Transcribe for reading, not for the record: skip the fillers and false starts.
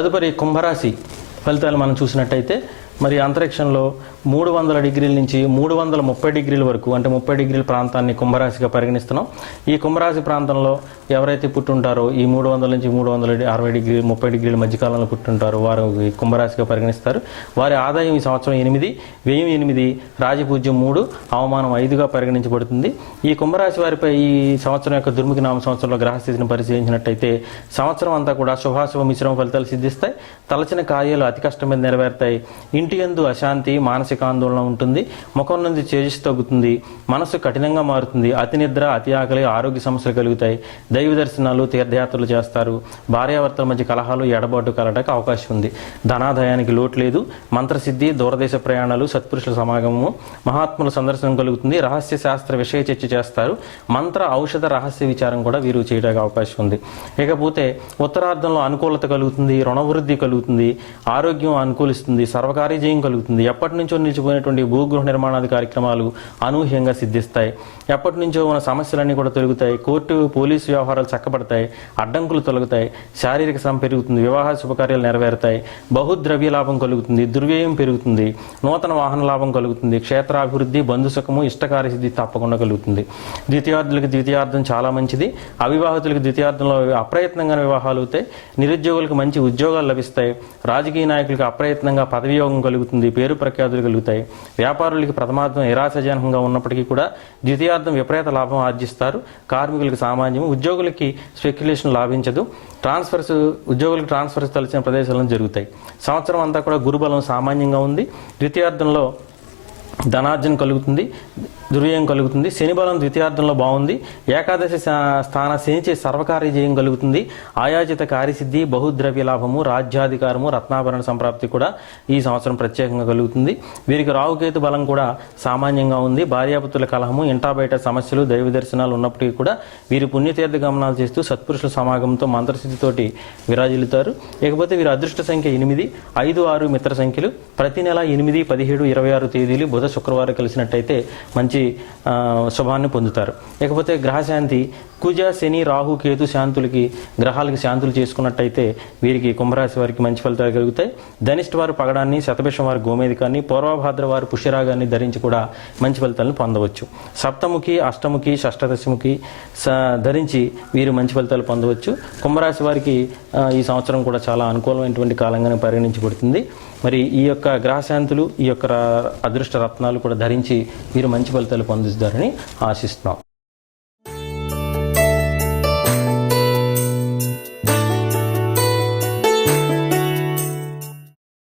తదుపరి కుంభరాశి ఫలితాలు మనం చూసినట్టయితే మరి అంతరిక్షంలో 300 డిగ్రీల నుంచి 330 డిగ్రీల వరకు అంటే 30 డిగ్రీల ప్రాంతాన్ని కుంభరాశిగా పరిగణిస్తున్నాం. ఈ కుంభరాశి ప్రాంతంలో ఎవరైతే పుట్టుంటారో ఈ 300 నుంచి 360 డిగ్రీలు 30 డిగ్రీల మధ్యకాలంలో పుట్టుంటారో వారు కుంభరాశిగా పరిగణిస్తారు. వారి ఆదాయం ఈ సంవత్సరం 8, వ్యయం 8, రాజపూజ్యం 3, అవమానం 5గా పరిగణించబడుతుంది. ఈ కుంభరాశి వారిపై ఈ సంవత్సరం యొక్క దుర్ముఖి నామ సంవత్సరంలో గ్రహస్థితిని పరిశీలించినట్టయితే సంవత్సరం అంతా కూడా శుభాశుభ మిశ్రమ ఫలితాలు సిద్ధిస్తాయి. తలచిన కార్యాలు అతి కష్టం మీద నెరవేరుతాయి. ఇంటి యందు అశాంతి, మానసిక ఆందోళన ఉంటుంది. ముఖం నుండి తేజస్సు తగ్గుతుంది. మనసు కఠినంగా మారుతుంది. అతి నిద్ర, అతి ఆకలి, ఆరోగ్య సమస్యలు కలుగుతాయి. దైవ దర్శనాలు, తీర్థయాత్రలు చేస్తారు. భార్యాభర్తల మధ్య కలహాలు, ఎడబాటు కలగడానికి అవకాశం ఉంది. ధనాదాయానికి లోటు లేదు. మంత్రసిద్ధి, దూరదేశ ప్రయాణాలు, సత్పురుషుల సమాగమము, మహాత్ముల సందర్శనం కలుగుతుంది. రహస్య శాస్త్ర విషయ చర్చ చేస్తారు. మంత్ర ఔషధ రహస్య విచారం కూడా వీరు చేయడానికి అవకాశం ఉంది. ఇకపోతే ఉత్తరార్ధంలో అనుకూలత కలుగుతుంది. రుణవృద్ధి కలుగుతుంది. ఆరోగ్యం అనుకూలిస్తుంది. సర్వకార్య జయం కలుగుతుంది. ఎప్పటి నుంచో నిలిచిపోయినటువంటి భూగృహ నిర్మాణాది కార్యక్రమాలు అనూహ్యంగా సిద్ధిస్తాయి. ఎప్పటి నుంచో ఉన్న సమస్యలన్నీ కూడా తొలగుతాయి. కోర్టు, పోలీసు వ్యవహారాలు చక్కబడతాయి. అడ్డంకులు తొలగుతాయి. శారీరక శ్రమ పెరుగుతుంది. వివాహ శుభకార్యాలు నెరవేరుతాయి. బహుద్రవ్య లాభం కలుగుతుంది. దుర్వ్యయం పెరుగుతుంది. నూతన వాహన లాభం కలుగుతుంది. క్షేత్రాభివృద్ధి, బంధుసుఖము, ఇష్టకార్య సిద్ధి తప్పకుండా కలుగుతుంది. ద్వితీయార్థులకు ద్వితీయార్థం చాలా మంచిది. అవివాహితులకు ద్వితీయార్థంలో అప్రయత్నంగా వివాహాలు అవుతాయి. నిరుద్యోగులకు మంచి ఉద్యోగాలు లభిస్తాయి. రాజకీయ నాయకులకు అప్రయత్నంగా పదవియోగం కలుగుతుంది. పేరు ప్రఖ్యాతులు కలుగుతాయి. వ్యాపారులకి ప్రథమార్థం నిరాశజనకంగా ఉన్నప్పటికీ కూడా ద్వితీయార్థం విపరీత లాభం ఆర్జిస్తారు. కార్మికులకు సామాన్యం, ఉద్యోగులకి స్పెక్యులేషన్ లాభించదు. ఉద్యోగులకు ట్రాన్స్ఫర్స్ తలచిన ప్రదేశాలను జరుగుతాయి. సంవత్సరం అంతా కూడా గురుబలం సామాన్యంగా ఉంది. ద్వితీయార్థంలో ధనార్జన కలుగుతుంది. దుర్వ్యయం కలుగుతుంది. శని బలం ద్వితీయార్థంలో బాగుంది. ఏకాదశి స్థాన శనిచే సర్వకార్య జయం కలుగుతుంది. ఆయాచిత కార్యసిద్ధి, బహుద్రవ్య లాభము, రాజ్యాధికారము, రత్నాభరణ సంప్రాప్తి కూడా ఈ సంవత్సరం ప్రత్యేకంగా కలుగుతుంది. వీరికి రాహుకేతు బలం కూడా సామాన్యంగా ఉంది. భార్యాపుత్రుల కలహము, ఇంటా బయట సమస్యలు, దైవ దర్శనాలు ఉన్నప్పటికీ కూడా వీరు పుణ్యతీర్థ గమనాలు చేస్తూ సత్పురుషుల సమాగంతో మంత్రసిద్ధితోటి విరాజిల్లుతారు. ఇకపోతే వీరి అదృష్ట సంఖ్య 8, 5, 6 మిత్ర సంఖ్యలు. ప్రతి నెల 8, 17, 26 తేదీలు బుధ శుక్రవారం కలిసినట్టయితే మంచి శుభాన్ని పొందుతారు. ఇకపోతే గ్రహశాంతి, కుజ, శని, రాహు, కేతు శాంతులకి గ్రహాలకి శాంతులు చేసుకున్నట్టయితే వీరికి కుంభరాశి వారికి మంచి ఫలితాలు కలుగుతాయి. ధనిష్ఠ వారు పగడాన్ని, శతభిషం వారు గోమేధికాన్ని, పూర్వభాద్ర వారు పుష్యరాగాన్ని ధరించి కూడా మంచి ఫలితాలను పొందవచ్చు. సప్తముఖి, అష్టముఖి, షష్టదశముఖి ధరించి వీరు మంచి ఫలితాలు పొందవచ్చు. కుంభరాశి వారికి ఈ సంవత్సరం కూడా చాలా అనుకూలమైనటువంటి కాలంగానే పరిగణించబడుతుంది. మరి ఈ యొక్క గ్రహశాంతులు, ఈ యొక్క అదృష్ట రత్నాలు కూడా ధరించి వీరు మంచి ఫలితాలు పొందుతారని ఆశిస్తున్నాం.